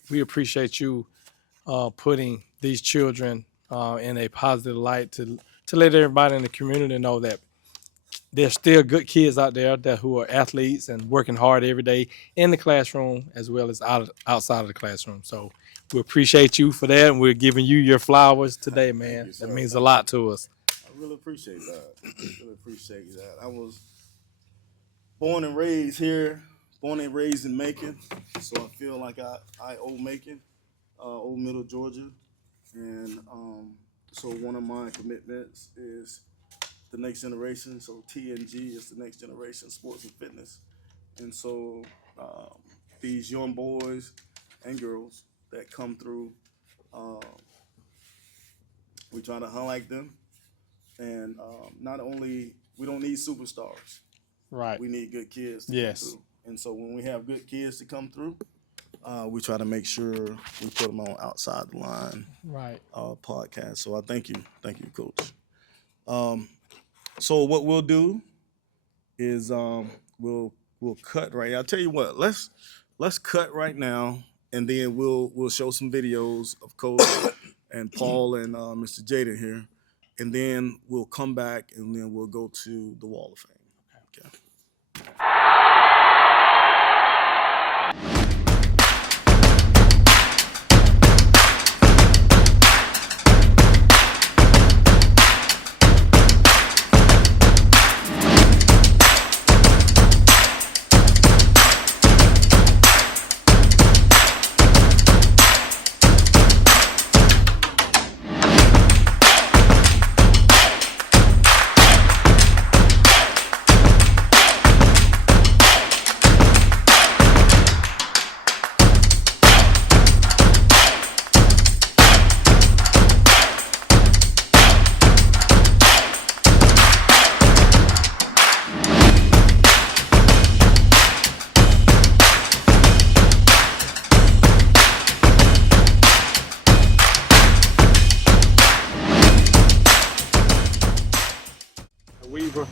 we appreciate you putting these children in a positive light to let everybody in the community know that there's still good kids out there who are athletes and working hard every day in the classroom as well as outside of the classroom. So we appreciate you for that, and we're giving you your flowers today, man. That means a lot to us. I really appreciate that. Really appreciate that. I was born and raised here, born and raised in Macon, so I feel like I owe Macon, owe Middle Georgia, and so one of my commitments is the next generation. So TNG is the next generation sports and fitness, and so these young boys and girls that come through, we try to highlight them, and not only we don't need superstars, Right. we need good kids to Yes. come through. And so when we have good kids to come through, we try to make sure we put them on Outside the Line Right. podcast. So I thank you, Coach. So what we'll do is we'll cut right. I'll tell you what. Let's cut right now, and then we'll show some videos of Coach and Paul and Mr. Jaden here, and then we'll come back, and then we'll go to the Wall of Fame. Okay.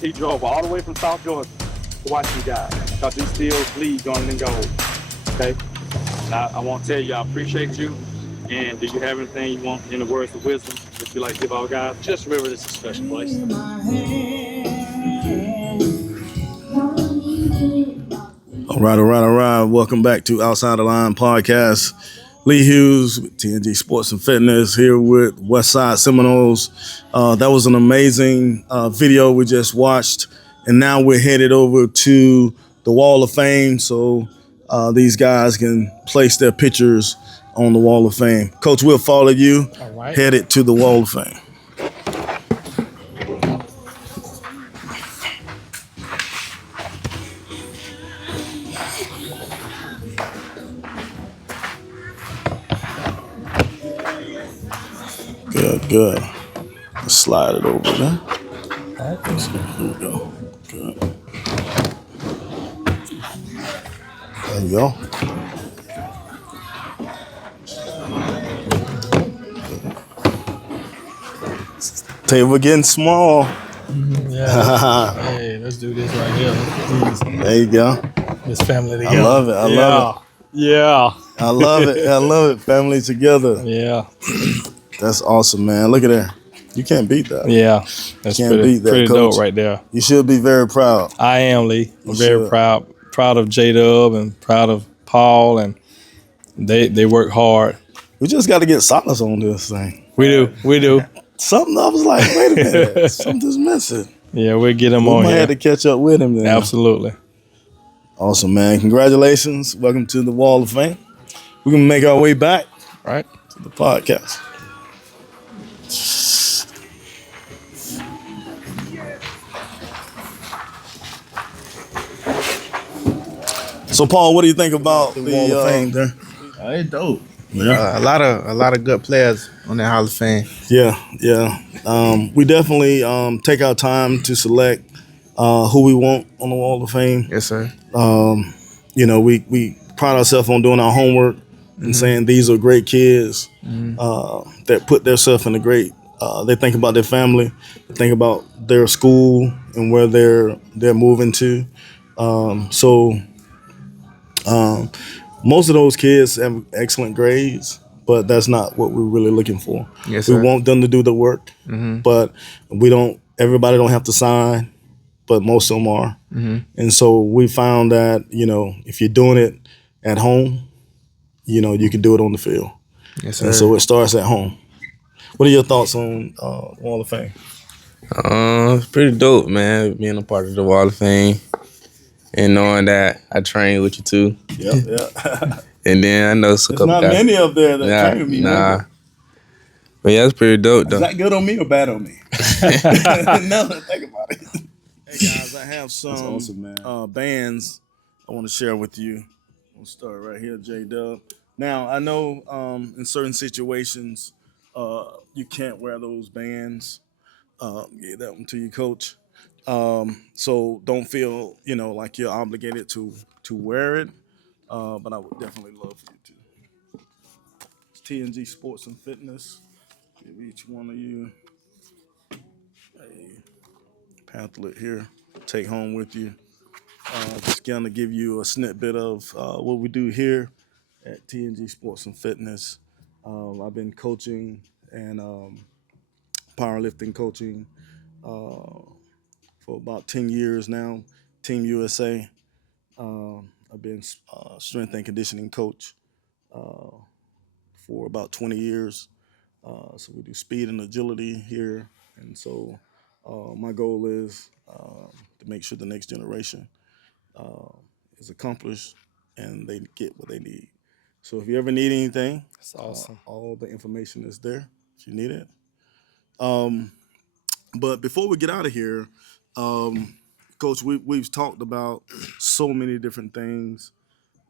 He drove all the way from South Georgia to watch you guys because he still bleed going and gold. Okay? Now, I want to tell you, I appreciate you. And do you have anything you want in the words of wisdom that you like to give our guys? Just remember this is a special place. All right. Welcome back to Outside the Line Podcast. Lee Hughes with TNG Sports and Fitness here with Westside Seminoles. That was an amazing video we just watched. And now we're headed over to the Wall of Fame so these guys can place their pictures on the Wall of Fame. Coach, we'll follow you. All right. Headed to the Wall of Fame. Good. Let's slide it over there. Here we go. Good. There you go. Table getting small. Yeah. Hey, let's do this right here. There you go. This family together. I love it. I love it. Yeah. I love it. I love it. Family together. Yeah. That's awesome, man. Look at that. You can't beat that. Yeah. That's Can't beat that, pretty Coach. dope right there. You should be very proud. I am, Lee. I'm You very should. proud. Proud of J-Dub and proud of Paul, and they work hard. We just got to get Silas on this thing. We do. Something, I was like, wait a minute. Something's missing. Yeah, we'll get him We on might here. have to catch up with him then. Absolutely. Awesome, man. Congratulations. Welcome to the Wall of Fame. We're going to make our way back Right. to the podcast. So, Paul, what do you think about the Wall of Fame there? It's dope. Yeah. A lot of good players on that Hall of Fame. Yeah. We definitely take our time to select who we want on the Wall of Fame. Yes, sir. We pride ourselves on doing our homework and saying these are great kids that put themselves in a great. They think about their family, they think about their school and where they're moving to. Most of those kids have excellent grades, but that's not what we're really looking for. Yes, we sir. want them to do the work, but we don't. Everybody don't have to sign, but most of them are. And so we found that if you're doing it at home, you can do it on the field. Yes, sir. And so it starts at home. What are your thoughts on Wall of Fame? It's pretty dope, man, being a part of the Wall of Fame and knowing that I train with you too. Yeah. And then I know a There's couple not guys. many up there that train with me. Nah. But yeah, it's pretty dope though. Is that good on me or bad on me? No, think about it. Hey guys, I have some awesome, bands I want to share with you. We'll start right here, J-Dub. Now, I know in certain situations you can't wear those bands. Give that one to you, Coach. So don't feel like you're obligated to wear it. But I would definitely love for you to. It's TNG Sports and Fitness. Give each one of you a pamphlet here. Take home with you. Just gonna give you a snippet of what we do here at TNG Sports and Fitness. I've been coaching and powerlifting coaching for about 10 years now. Team USA. I've been strength and conditioning coach for about 20 years. So we do speed and agility here. And so my goal is to make sure the next generation is accomplished and they get what they need. So if you ever need anything, That's awesome. all the information is there if you need it. But before we get out of here, Coach, we've talked about so many different things.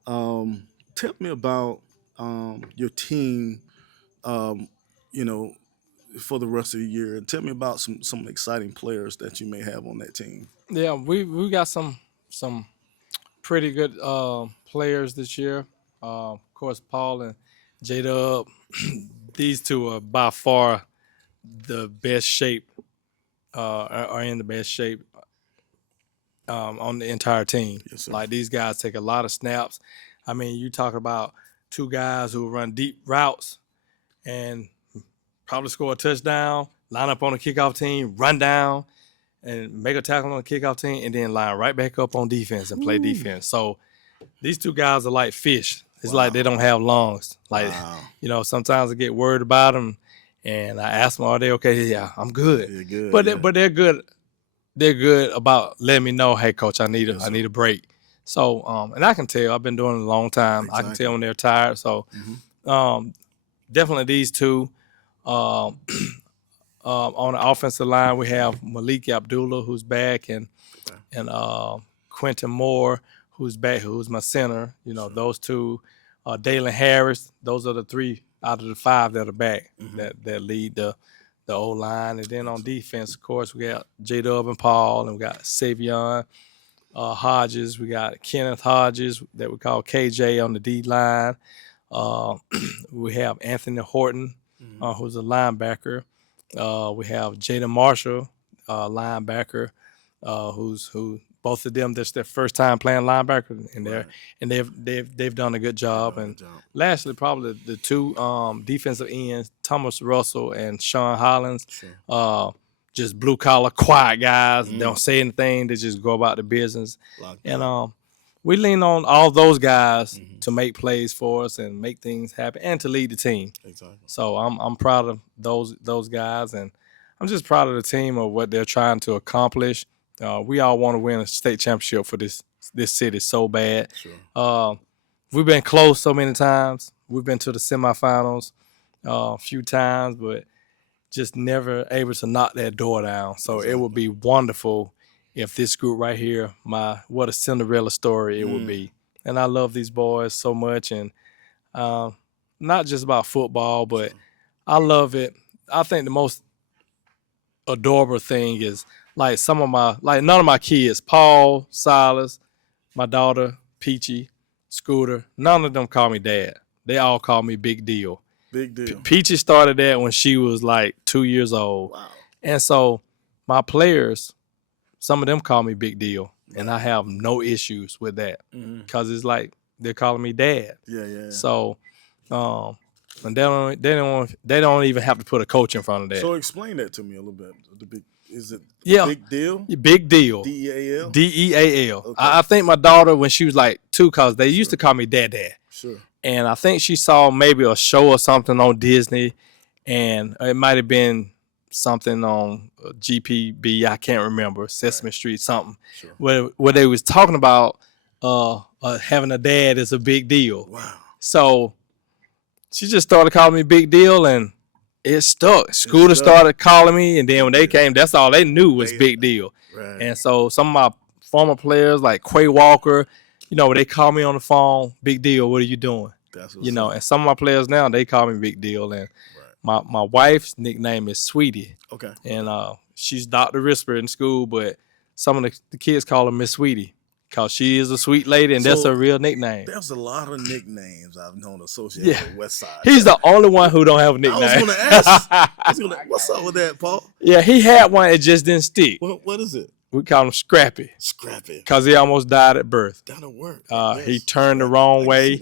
Tell me about your team, for the rest of the year, and tell me about some exciting players that you may have on that team. Yeah, we got some pretty good players this year. Of course, Paul and J-Dub, these two are by far the best shape, are in the best shape on the entire team. Yes, sir. Like these guys take a lot of snaps. I mean, you talk about two guys who run deep routes and probably score a touchdown, line up on the kickoff team, run down, and make a tackle on the kickoff team, and then line right back up on defense and play defense. So these two guys are like fish. It's like they don't have lungs. Like, sometimes I get worried about them, and I ask them, are they okay? Yeah, I'm good. You're good. But they're good. They're good about letting me know, hey, coach, I need a break. So, and I can tell. I've been doing it a long time. Exactly. I can tell when they're tired. So, definitely these two. On the offensive line, we have Malik Abdullah, who's back, and Quentin Moore, who's back, who's my center. Those two. Dalen Harris. Those are the 3 out of the 5 that are back that lead the O-line. And then on defense, of course, we got J-Dub and Paul, and we got Savion Hodges. We got Kenneth Hodges that we call KJ on the D-line. We have Anthony Horton, who's a linebacker. We have Jaden Marshall, linebacker, who both of them, that's their first time playing linebacker, and they've done a good job. Lastly, probably the 2 defensive ends, Thomas Russell and Sean Hollins, just blue collar, quiet guys. Don't say anything. They just go about the business. And we lean on all those guys to make plays for us and make things happen and to lead the team. Exactly. So I'm proud of those guys, and I'm just proud of the team of what they're trying to accomplish. We all want to win a state championship for this city so bad. Sure. We've been close so many times. We've been to the semifinals a few times, but just never able to knock that door down. So It would be wonderful if this group right here, what a Cinderella story it would be. And I love these boys so much, and not just about football, but I love it. I think the most adorable thing is like none of my kids, Paul, Silas, my daughter, Peachy, Scooter, none of them call me dad. They all call me Big Deal. Big deal. Peachy started that when she was like 2 years old. Wow. And so my players, some of them call me Big Deal, and I have no issues with that because it's like they're calling me dad. Yeah. So, and they don't even have to put a coach in front of that. So explain that to me a little bit. Is it Big Deal? Big Deal. DEAL? DEAL. Okay. I think my daughter, when she was like 2, because they used to call me Dad. Sure. And I think she saw maybe a show or something on Disney, and it might have been something on GPB, I can't remember, Sesame Street, something, where they was talking about having a dad is a big deal. Wow. So she just started calling me Big Deal, and it stuck. Scooter started calling me, and then when they came, that's all they knew was Big Deal. Right. And so some of my former players, like Quay Walker, they call me on the phone, Big Deal, what are you doing? That's And some of my players now, they call me Big Deal. And my wife's nickname is Sweetie. Okay. And she's Dr. Risper in school, but some of the kids call her Miss Sweetie because she is a sweet lady, and that's her real nickname. There's a lot of nicknames I've known associated with West Side. He's the only one who don't have a nickname. I was going to ask. What's up with that, Paul? Yeah, he had one. It just didn't stick. What is it? We call him Scrappy. Scrappy. Because he almost died at birth. That'll work. He turned the wrong way.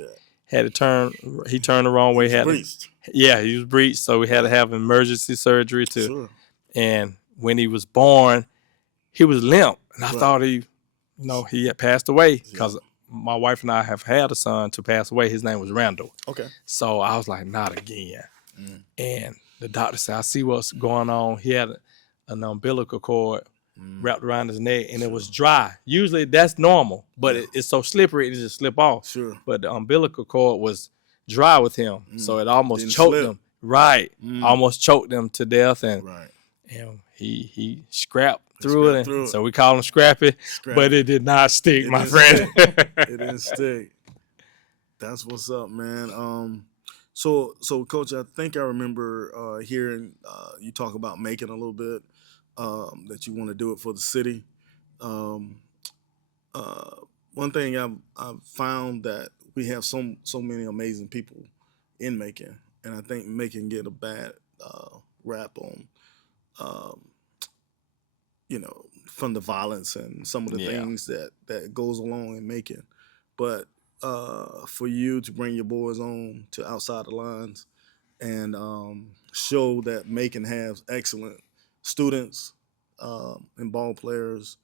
Had to turn. He turned the wrong way. He was he was breached. So we had to have emergency surgery too. Sure. And when he was born, he was limp, and I thought he had passed away because my wife and I have had a son to pass away. His name was Randall. Okay. So I was like, not again. And the doctor said, I see what's going on. He had an umbilical cord wrapped around his neck, and it was dry. Usually that's normal, but it's so slippery it just slip off. Sure. But the umbilical cord was dry with him, so it almost choked him. Right. Almost choked him to death, and he scrapped through it. So we call him Scrappy, but it did not stick, my friend. It didn't stick. That's what's up, man. So Coach, I think I remember hearing you talk about making a little bit. That you want to do it for the city. One thing I've found that we have so many amazing people in Macon, and I think Macon get a bad rap on, from the violence and some of the things that goes along in Macon. But for you to bring your boys on to outside the lines and show that Macon has excellent students and ball players,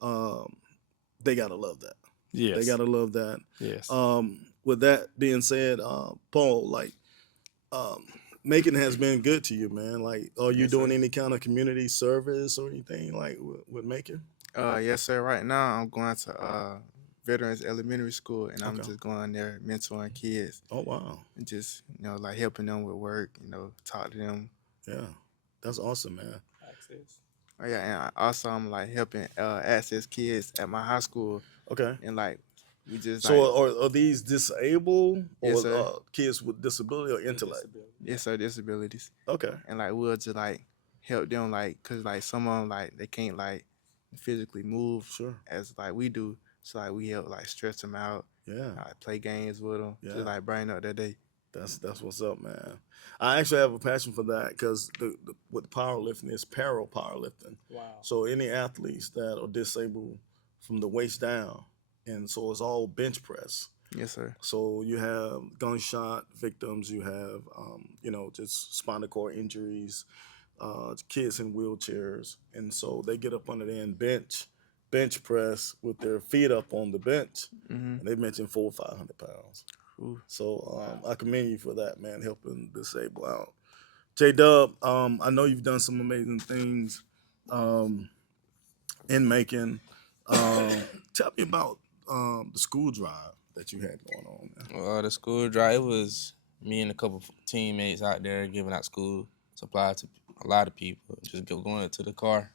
they gotta love that. Yes. They gotta love that. Yes. With that being said, Paul, like Macon has been good to you, man. Like, are you doing any kind of community service or anything like with Macon? Yes, sir. Right now, I'm going to Veterans Elementary School, and I'm just going there mentoring kids. Oh wow! And just like helping them with work. Talk to them. Yeah, that's awesome, man. Access. Oh yeah, and also I'm like helping access kids at my high school. Okay. And like we just are these disabled or Yes, sir. Kids with disability or intellect? Yes, sir. Disabilities. Okay. And like we'll just like help them like cause like some of them like they can't like physically move as like we do. So like we help like stretch them out. Yeah. Like play games with them. Yeah. Just like brighten up their day. That's what's up, man. I actually have a passion for that because with powerlifting is para powerlifting. Wow. So any athletes that are disabled from the waist down, and so it's all bench press. Yes, sir. So you have gunshot victims, you have just spinal cord injuries, kids in wheelchairs, and so they get up under there and bench press with their feet up on the bench, and they mentioned 400 or 500 pounds. Ooh. So I commend you for that, man, helping disabled out. J-Dub, I know you've done some amazing things in Macon. Tell me about the school drive that you had going on, man. The school drive, it was me and a couple teammates out there giving out school supplies to a lot of people. Just going to the car,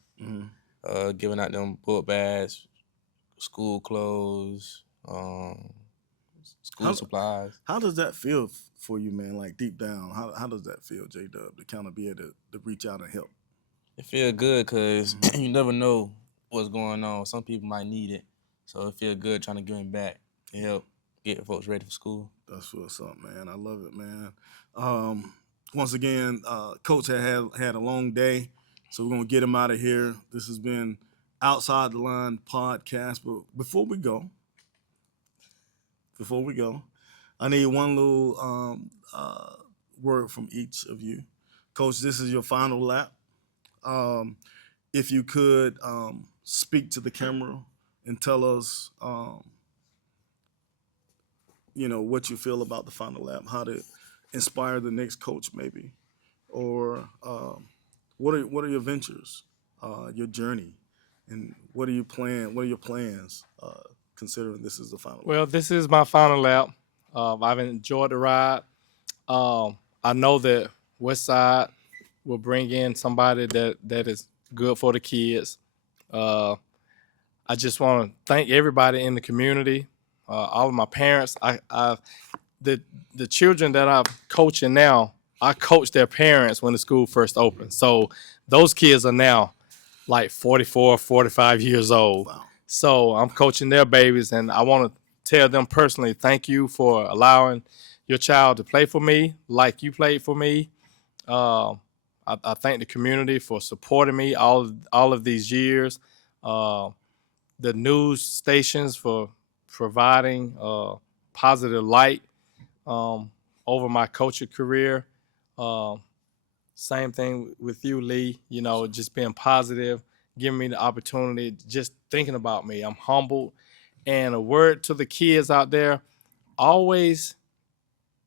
giving out them book bags, school clothes, school supplies. How does that feel for you, man? Like deep down, how does that feel, J-Dub, to kind of be able to reach out and help? It feel good because you never know what's going on. Some people might need it, so it feel good trying to give them back and help get folks ready for school. That's what's up, man. I love it, man. Once again, Coach had a long day, so we're gonna get him out of here. This has been Outside the Line podcast. But before we go, I need one little word from each of you. Coach, this is your final lap. If you could speak to the camera and tell us, what you feel about the final lap, how to inspire the next coach, maybe, or what are your ventures, your journey, and what are your plans, considering this is the final lap? Well, this is my final lap. I've enjoyed the ride. I know that Westside will bring in somebody that is good for the kids. I just want to thank everybody in the community, all of my parents. The children that I'm coaching now, I coached their parents when the school first opened. So those kids are now like 44, 45 years old. Wow. So I'm coaching their babies, and I want to tell them personally, thank you for allowing your child to play for me like you played for me. I thank the community for supporting me all of these years. The news stations for providing positive light over my coaching career. Same thing with you, Lee. Just being positive, giving me the opportunity, just thinking about me. I'm humbled. And a word to the kids out there, always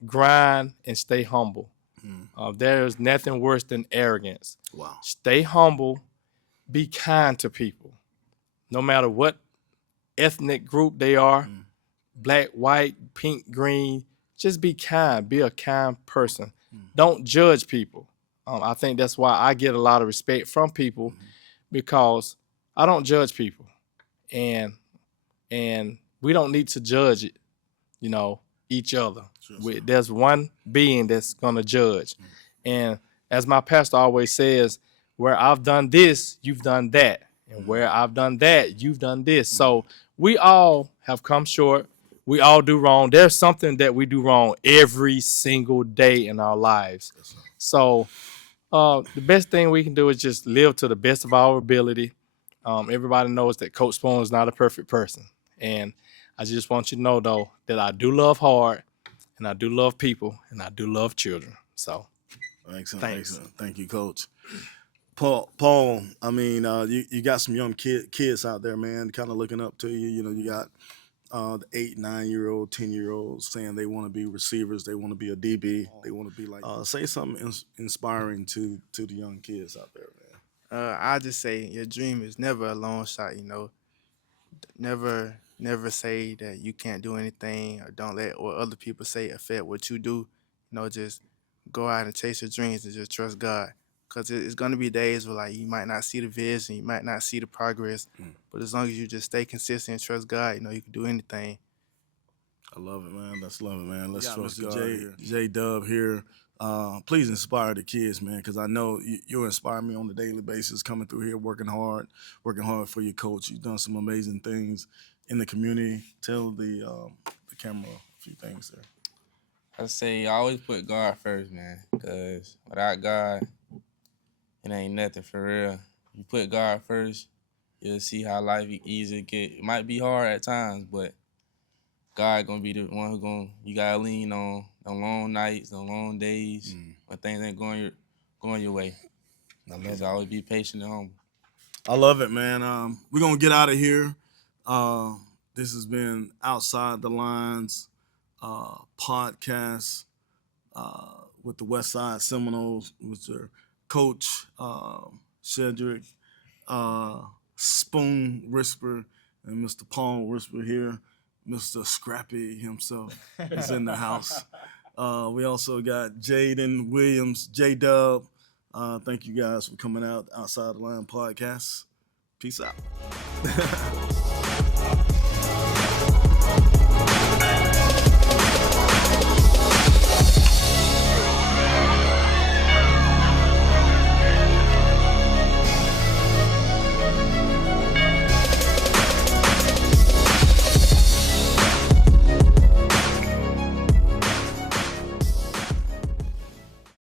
grind and stay humble. There's nothing worse than arrogance. Wow. Stay humble. Be kind to people. No matter what ethnic group they are, black, white, pink, green, just be kind. Be a kind person. Don't judge people. I think that's why I get a lot of respect from people, because I don't judge people. And we don't need to judge it, each other. Sure. There's one being that's going to judge. And as my pastor always says, where I've done this, you've done that. And where I've done that, you've done this. So we all have come short. We all do wrong. There's something that we do wrong every single day in our lives. So the best thing we can do is just live to the best of our ability, Everybody knows that Coach Spoon is not a perfect person. And I just want you to know, though, that I do love hard, and I do love people, and I do love children. So, Excellent, thanks. excellent. Thank you, Coach. Paul, I mean, you got some young kids out there, man, kind of looking up to you. You know, you got the 8, 9-year-old, 10-year-olds saying they want to be receivers, they want to be a DB, they want to be like. Say something inspiring to the young kids out there, man. I just say your dream is never a long shot. You know, never say that you can't do anything, or don't let what other people say affect what you do. You know, just go out and chase your dreams and just trust God. Because it's going to be days where, like, you might not see the vision, you might not see the progress, but as long as you just stay consistent and trust God, you know, you can do anything. I love it, man. Let's love it, man. Let's trust Mr. God. J-Dub here. Please inspire the kids, man, because I know you inspire me on a daily basis, coming through here, working hard for your coach. You've done some amazing things in the community. Tell the camera a few things there. I say always put God first, man, because without God, it ain't nothing for real. You put God first, you'll see how life easy get. It might be hard at times, but God gonna be the one who you gotta lean on the long nights, the long days, when things ain't going your way. I love Just it. always be patient and humble. I love it, man. We're gonna get out of here. This has been Outside the Lines podcast with the Westside Seminoles, with their coach Sheddrick Spoon Risper and Mr. Paul Risper here. Mr. Scrappy himself is in the house. We also got Jaden Williams, J-Dub. Thank you guys for coming out Outside the Line podcast. Peace out.